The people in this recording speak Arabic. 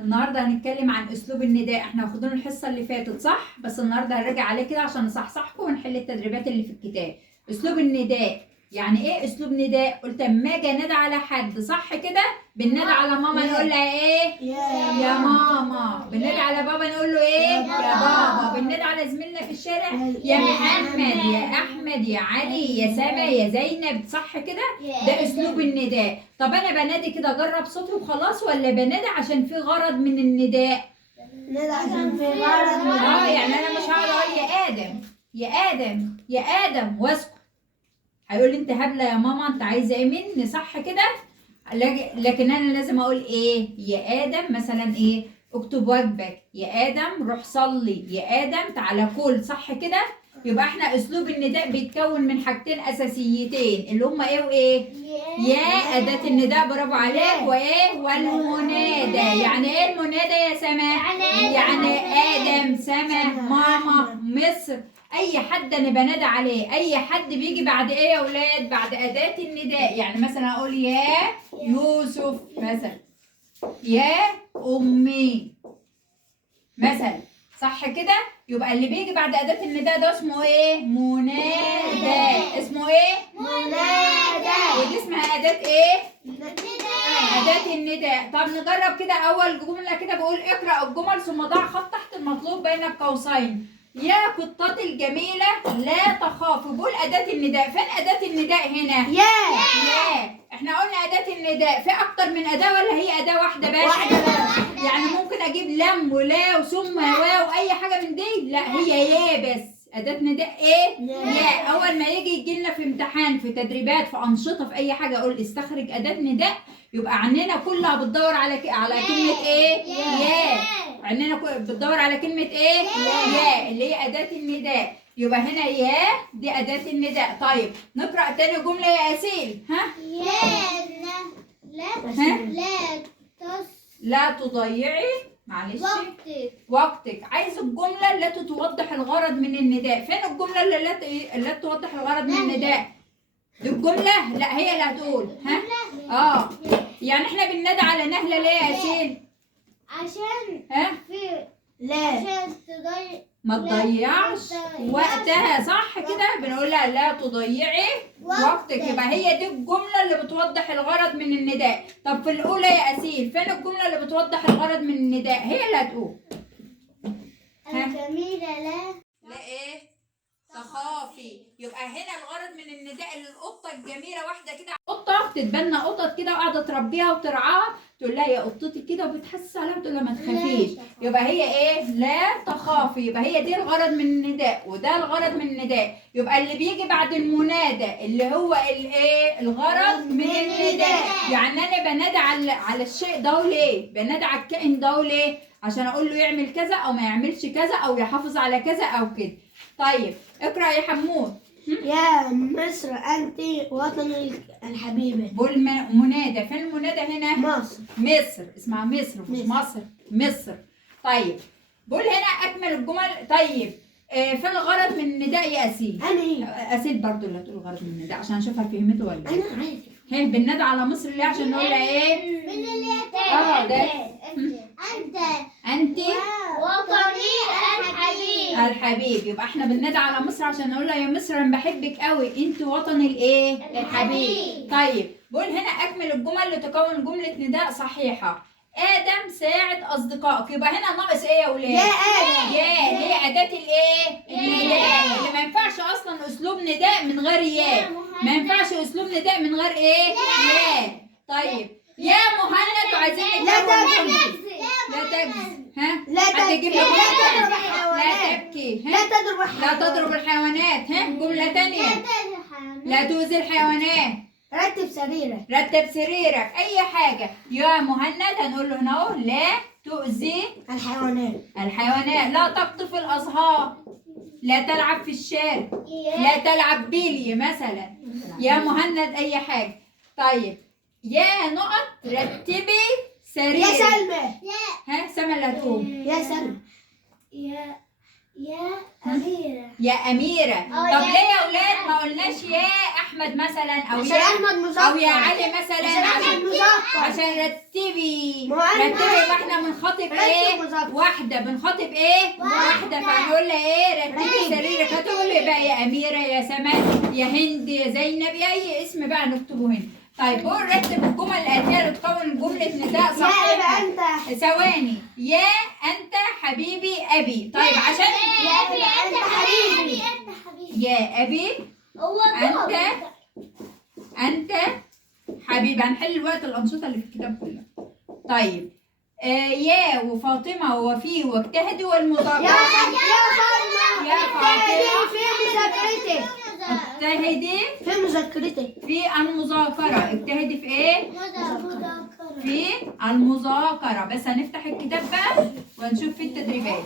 النهارده هنتكلم عن اسلوب النداء. احنا واخدين الحصه اللي فاتت صح، بس النهارده هنراجع عليه كده عشان نصحصحكم ونحل التدريبات اللي في الكتاب. اسلوب النداء يعني ايه؟ اسلوب نداء قلت اما اجي انادي على حد صح كده بننادي على ماما نقول لها ايه؟ يا ماما. بننادي على بابا نقول له ايه؟ يا بابا. بننادي على زميلنا في الشارع يا محمد يا احمد يا علي يا سما يا زينب صح كده؟ ده اسلوب النداء. طب انا بنادي كده اجرب صوتي وخلاص ولا بنادي عشان في غرض من النداء؟ عشان في غرض يعني انا مش هقعد اقول يا ادم يا ادم يا ادم واسكت. هيقول لي انت هبله يا ماما، انت عايزه ايه مني صح كده؟ لكن انا لازم اقول ايه؟ يا ادم مثلا ايه؟ اكتب واجبك، يا ادم روح صلي، يا ادم تعالى كل صح كده؟ يبقى احنا اسلوب النداء بيتكون من حاجتين اساسيتين اللي هما ايه وايه؟ يا اداه النداء برافو عليك، وايه؟ والمنادى. يعني ايه المنادى يا سما؟ يعني ادم سما ماما مصر. اي حد انا بنادى عليه، اي حد بيجي بعد ايه يا اولاد؟ بعد اداه النداء. يعني مثلا اقول يا يوسف مثلا، يا امي مثلا صح كده؟ يبقى اللي بيجي بعد اداه النداء ده اسمه ايه؟ منادى. اسمه ايه؟ منادى. ودي اسمها اداه ايه؟ اداه النداء. طب نجرب كده اول جمله كده، بقول اقرا الجمل ثم ضع خط تحت المطلوب بين القوسين. يا قطتي الجميله لا تخافي. بقول اداه النداء. فين اداه النداء هنا؟ يا. احنا قلنا اداه النداء في اكتر من اداه ولا هي اداه واحده بس؟ واحدة بس. يعني ممكن اجيب لم ولا وثم واو اي حاجه من دي؟ لا، هي يا بس. اداه نداء ايه؟ يا. اول ما يجي لنا في امتحان في تدريبات في انشطه في اي حاجه اقول استخرج اداه نداء، يبقى عننا كلها بتدور على كلمه ايه؟ يا. عننا بتدور على كلمه ايه؟ يا اللي هي اداه النداء. يبقى هنا يا دي اداه النداء. طيب نقرا تاني جمله يا اسيل. ها؟ لا تضيعي معلش وقتك. عايز الجمله التي توضح الغرض من النداء. فين الجمله التي توضح الغرض من النداء؟ دي الجمله؟ لا هي اللي هتقول. ها؟ يعني احنا بننادي على نهله ليه يا اسيل؟ عشان ها؟ عشان تضيع ما تضيعش وقتها صح كده؟ بنقول لها لا تضيعي وقتك. يبقى هي دي الجمله اللي بتوضح الغرض من النداء. طب في الاولى يا اسيل فين الجمله اللي بتوضح الغرض من النداء؟ هي اللي هتقول. الجميلة لا ايه؟ تخافي. يبقى هنا الغرض من النداء القطه الجميله واحده كده، قطه بتتبنى قطط كده وقاعده تربيها وترعاها، تقول لها يا قطتي كده وبتحسس عليها وتقول لها ما تخافيش. يبقى هي ايه؟ لا تخافي. يبقى هي دي الغرض من النداء وده الغرض من النداء. يبقى اللي بيجي بعد المنادى اللي هو الايه؟ الغرض من النداء. يعني انا بنادي على الشيء ده ليه؟ بنادي على الكائن ده ليه؟ عشان اقول له يعمل كذا او ما يعملش كذا او يحافظ على كذا او كده. طيب اقرا يا حمود. يا مصر أنت وطني الحبيبة. بقول منادى. فين المنادى هنا؟ مصر. مصر. اسمها مصر مش مصر. مصر. طيب بقول هنا اكمل الجمل. طيب فين الغرض من النداء يا اسيل؟ اسيل برضو اللي هتقول الغرض من النداء عشان اشوفها فهمته ولا أنا عارف. هي بننادى على مصر ليه؟ عشان نقول لها ايه؟ من اللي ده انت وطني الحبيب. الحبيب. يبقى احنا بننادى على مصر عشان نقول لها يا مصر انا بحبك قوي، انت وطني الايه؟ الحبيب. طيب بقول هنا اكمل الجمل لتكون جمله نداء صحيحه. ادم ساعد اصدقائك. يبقى هنا ناقص ايه يا ولاد؟ يا آدم. يا اللي هي اداه الايه؟ النداء اللي ما ينفعش اصلا اسلوب نداء من غير يا. ما ينفعش اسلوب نداء من غير ايه؟ يا. طيب يا مهند وعايزين لا تجزي. لا تجزي. ها؟ لا حد يجيب لي لا جملة؟ تضرب الحيوانات. لا تبكي. ها؟ لا تضرب لا الحيوانات. تضرب الحيوانات. ها؟ جملة تانية. لا تؤذي الحيوانات. رتب سريرك. رتب سريرك. أي حاجة. يا مهند هنقول له هنا أهو لا تؤذي الحيوانات. الحيوانات. لا تقطف الأزهار. لا تلعب في الشارع. لا تلعب بيلي مثلا. يا مهند أي حاجة. طيب يا نقط رتبي سريرك. يا سلمى. ها سما اللي هتقول. يا سلمى. يا أميرة. يا أميرة. طب ليه يا أولاد ما قلناش يا أحمد مثلا أو عشان يا أحمد مظبط. أو يا علي مثلا؟ عشان أحمد مظبط. عشان رتبي ما هو أنا رتبي. يبقى احنا بنخاطب مذكر. واحدة بنخاطب ايه؟ واحدة، فهنقول لها ايه؟ رتبي رتبي. سريرك. هتقول لي بقى يا أميرة يا سماء يا هند يا زينب يا أي اسم بقى نكتبه هنا. طيب قول رتب الجمل الآتية اللي تكون جملة نداء يا صحيحة. أنت. ثواني. يا أنت حبيبي أبي. طيب عشان يا أبي أنت حبيبي. أنت حبيبي. يا أبي هو أنت حبيبي. هنحل الوقت الأنشطة اللي في الكتاب كلها. طيب يا وفاطمة وفي واجتهدي والمذاكرة. يا فاطمة. يا فاطمة في مذاكرتك. اجتهدي في مذاكرتك. في المذاكرة. اجتهدي في ايه؟ مذاكرة. في المذاكرة. بس هنفتح الكتاب بقى ونشوف في التدريبات.